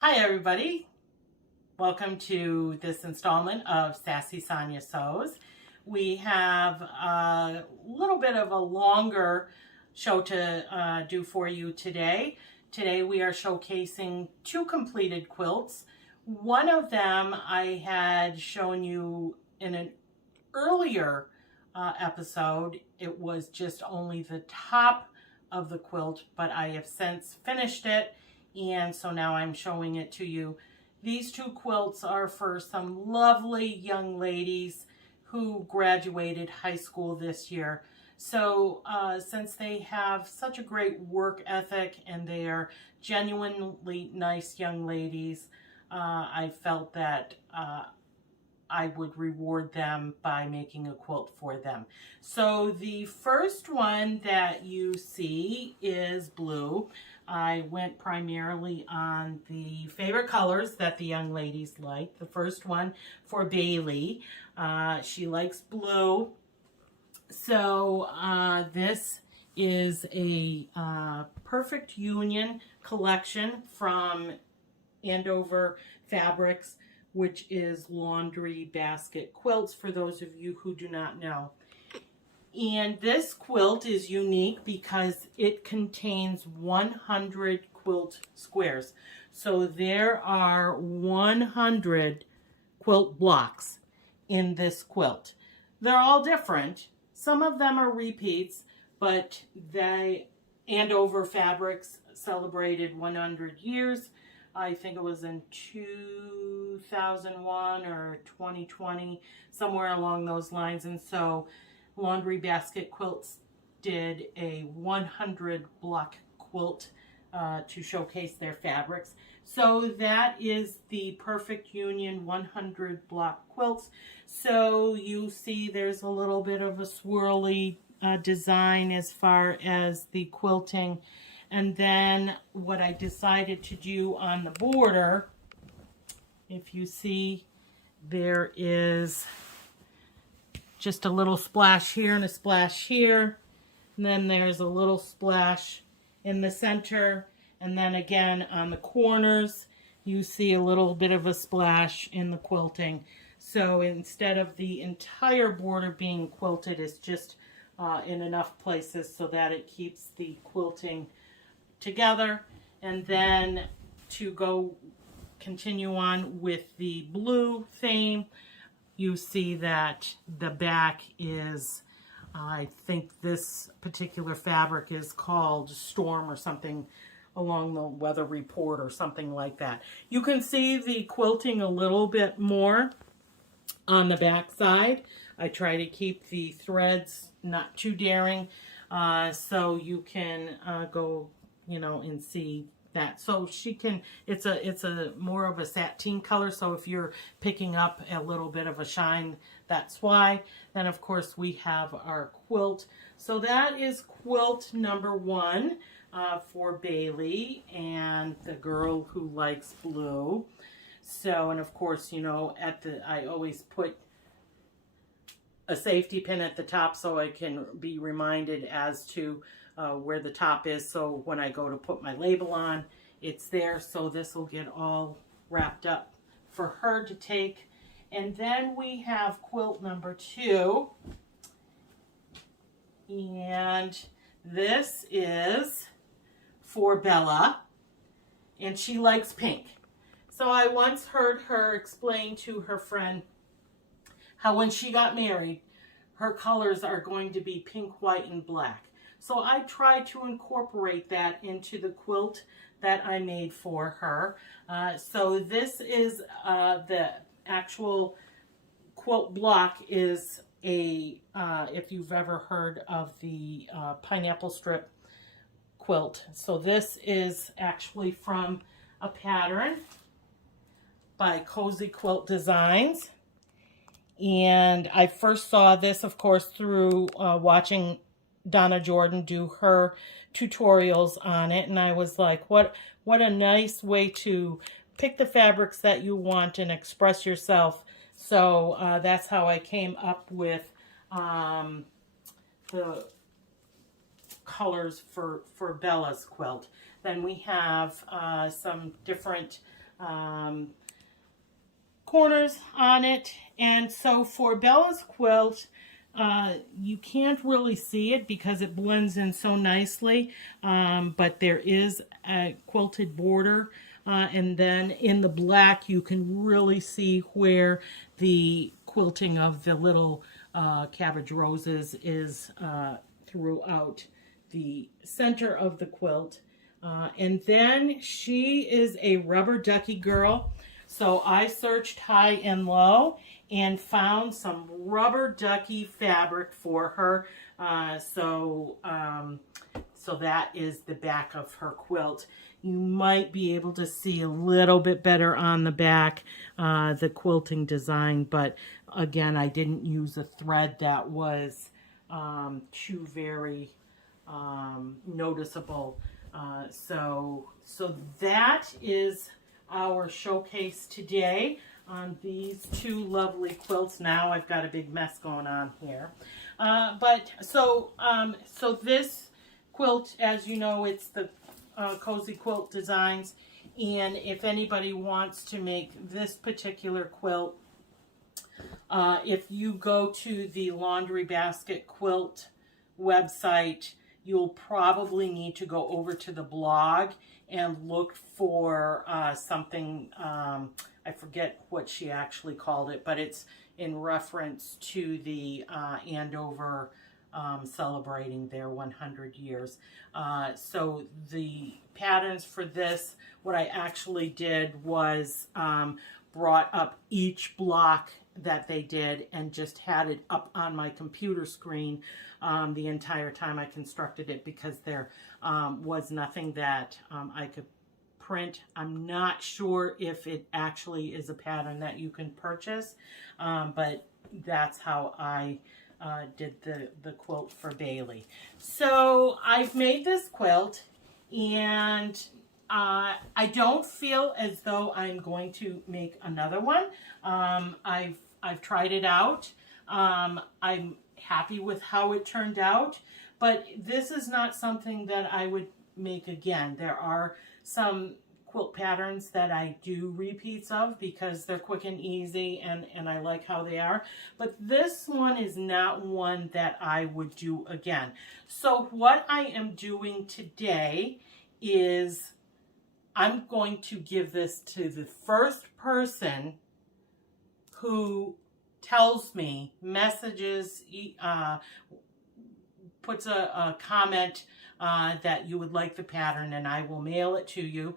Hi everybody, welcome to this installment of Sassy Sonya Sews. We have a little bit of a longer show to do for you today. Today we are showcasing two completed quilts. One of them I had shown you in an earlier episode. It was just only the top of the quilt, but I have since finished it, and so now I'm showing it to you. These two quilts are for some lovely young ladies who graduated high school this year. So since they have such a great work ethic and they are genuinely nice young ladies, I felt that I would reward them by making a quilt for them. So the first one that you see is blue. I went primarily on the favorite colors that the young ladies like. The first one for Bailey, she likes blue. So this is a Perfect Union collection from Andover Fabrics, which is laundry basket quilts for those of you who do not know. And this quilt is unique because it contains 100 quilt squares. So there are 100 quilt blocks in this quilt. They're all different. Some of them are repeats, but Andover Fabrics celebrated 100 years. I think it was in 2001 or 2020, somewhere along those lines. And so Laundry Basket Quilts did a 100 block quilt to showcase their fabrics. So that is the Perfect Union 100 block quilts. So you see there's a little bit of a swirly design as far as the quilting. And then what I decided to do on the border, if you see, there is just a little splash here and a splash here. And then there's a little splash in the center. And then again on the corners, you see a little bit of a splash in the quilting. So instead of the entire border being quilted, it's just in enough places so that it keeps the quilting together. And then to continue on with the blue theme, you see that the back is, I think this particular fabric is called Storm or something along the weather report or something like that. You can see the quilting a little bit more on the back side. I try to keep the threads not too daring, so you can go and see that. So it's a more of a sateen color. So if you're picking up a little bit of a shine, that's why. Then of course we have our quilt. So that is quilt number one for Bailey and the girl who likes blue. So, and of course, I always put a safety pin at the top so I can be reminded as to where the top is, so when I go to put my label on, it's there. So this will get all wrapped up for her to take. And then we have quilt number two, and this is for Bella, and she likes pink. So I once heard her explain to her friend how when she got married, her colors are going to be pink, white, and black. So I tried to incorporate that into the quilt that I made for her. So this is the actual quilt block is if you've ever heard of the pineapple strip quilt. So this is actually from a pattern by Cozy Quilt Designs. And I first saw this, of course, through watching Donna Jordan do her tutorials on it, and I was like, what a nice way to pick the fabrics that you want and express yourself. So that's how I came up with the colors for Bella's quilt. Then we have some different corners on it. And so for Bella's quilt, you can't really see it because it blends in so nicely, but there is a quilted border, and then in the black you can really see where the quilting of the little cabbage roses is throughout the center of the quilt. And then she is a rubber ducky girl. So I searched high and low and found some rubber ducky fabric for her. So that is the back of her quilt. You might be able to see a little bit better on the back, the quilting design, but again, I didn't use a thread that was too very noticeable. So that is our showcase today on these two lovely quilts. Now I've got a big mess going on here. So this quilt, as you know, it's the Cozy Quilt Designs. And if anybody wants to make this particular quilt, if you go to the Laundry Basket Quilt website, you'll probably need to go over to the blog and look for something, I forget what she actually called it, but it's in reference to the Andover celebrating their 100 years. So the patterns for this, what I actually did was brought up each block that they did and just had it up on my computer screen the entire time I constructed it, because there was nothing that I could print. I'm not sure if it actually is a pattern that you can purchase, but that's how I did the quilt for Bailey. So I've made this quilt, and I don't feel as though I'm going to make another one. I've tried it out. I'm happy with how it turned out, but this is not something that I would make again. There are some quilt patterns that I do repeats of because they're quick and easy, and I like how they are, but this one is not one that I would do again. So what I am doing today is I'm going to give this to the first person who tells me, messages, puts a comment that you would like the pattern, and I will mail it to you.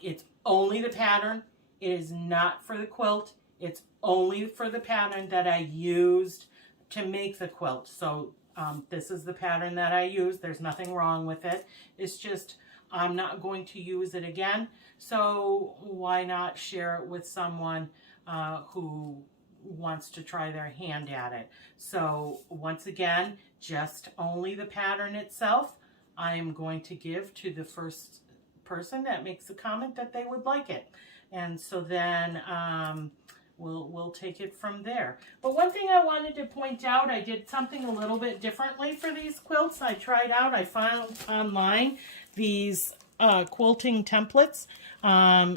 It's only the pattern. It is not for the quilt. It's only for the pattern that I used to make the quilt. So this is the pattern that I used. There's nothing wrong with it. It's just I'm not going to use it again. So why not share it with someone who wants to try their hand at it. So once again, just only the pattern itself I am going to give to the first person that makes a comment that they would like it. And so then we'll take it from there. But one thing I wanted to point out, I did something a little bit differently for these quilts. I found online these quilting templates.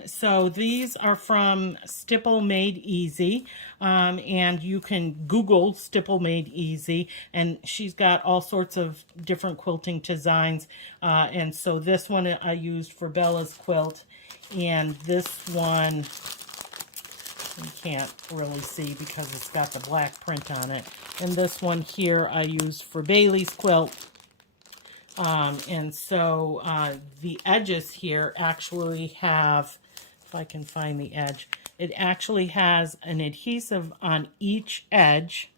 So these are from Stipple Made Easy, and you can Google Stipple Made Easy, and she's got all sorts of different quilting designs, and so this one I used for Bella's quilt, and this one you can't really see because it's got the black print on it, and this one here I used for Bailey's quilt. And so the edges here actually have, if I can find the edge, it actually has an adhesive on each edge,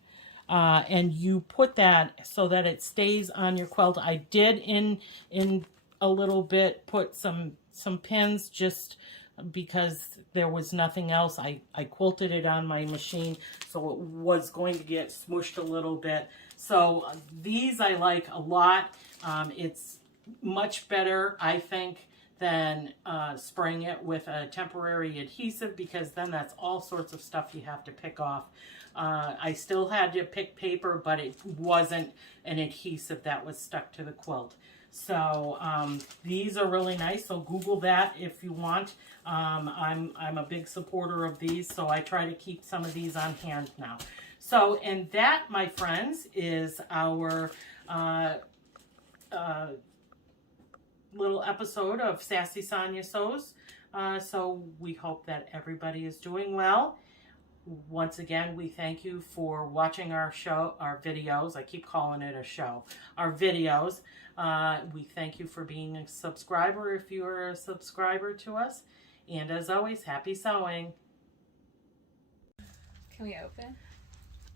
and you put that so that it stays on your quilt. I did in a little bit put some pins just because there was nothing else. I quilted it on my machine, so it was going to get smushed a little bit. So these I like a lot. It's much better, I think, than spraying it with a temporary adhesive, because then that's all sorts of stuff you have to pick off. I still had to pick paper, but it wasn't an adhesive that was stuck to the quilt. So these are really nice. So Google that if you want. I'm a big supporter of these, so I try to keep some of these on hand now. So, and that, my friends, is our little episode of Sassy Sonya Sews. So we hope that everybody is doing well. Once again, we thank you for watching our show, our videos. I keep calling it a show. Our videos. We thank you for being a subscriber if you are a subscriber to us. And as always, happy sewing. Can we open?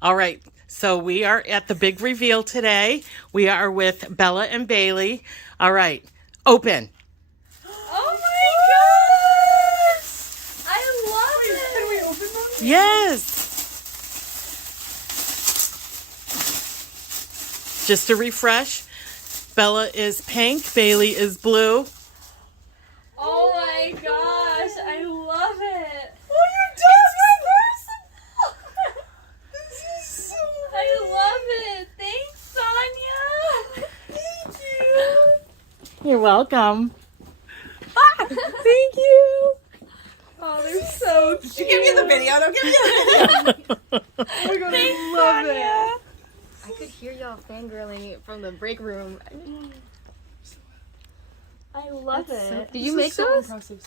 All right. So we are at the big reveal today. We are with Bella and Bailey. All right. Open. Oh my gosh! I love it! Can we open them? Yes. Just to refresh, Bella is pink, Bailey is blue. Oh my gosh, I love it! Oh, your dog This is so I love it! Thanks, Sonya! Thank you. You're welcome. Thank you. Oh, they're so cute! Give me the video. Don't give me the video. Oh my god, I love it. I could hear y'all fangirling from the break room. I love it. Did you make those? Sassy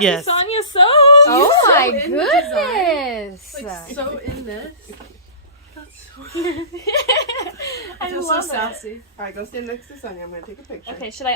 Yes. Sonya Sews! Oh so my into goodness! Like so in this. That's so I feel love so it. sassy. All right, go stand next to Sonya. I'm gonna take a picture. Okay, should I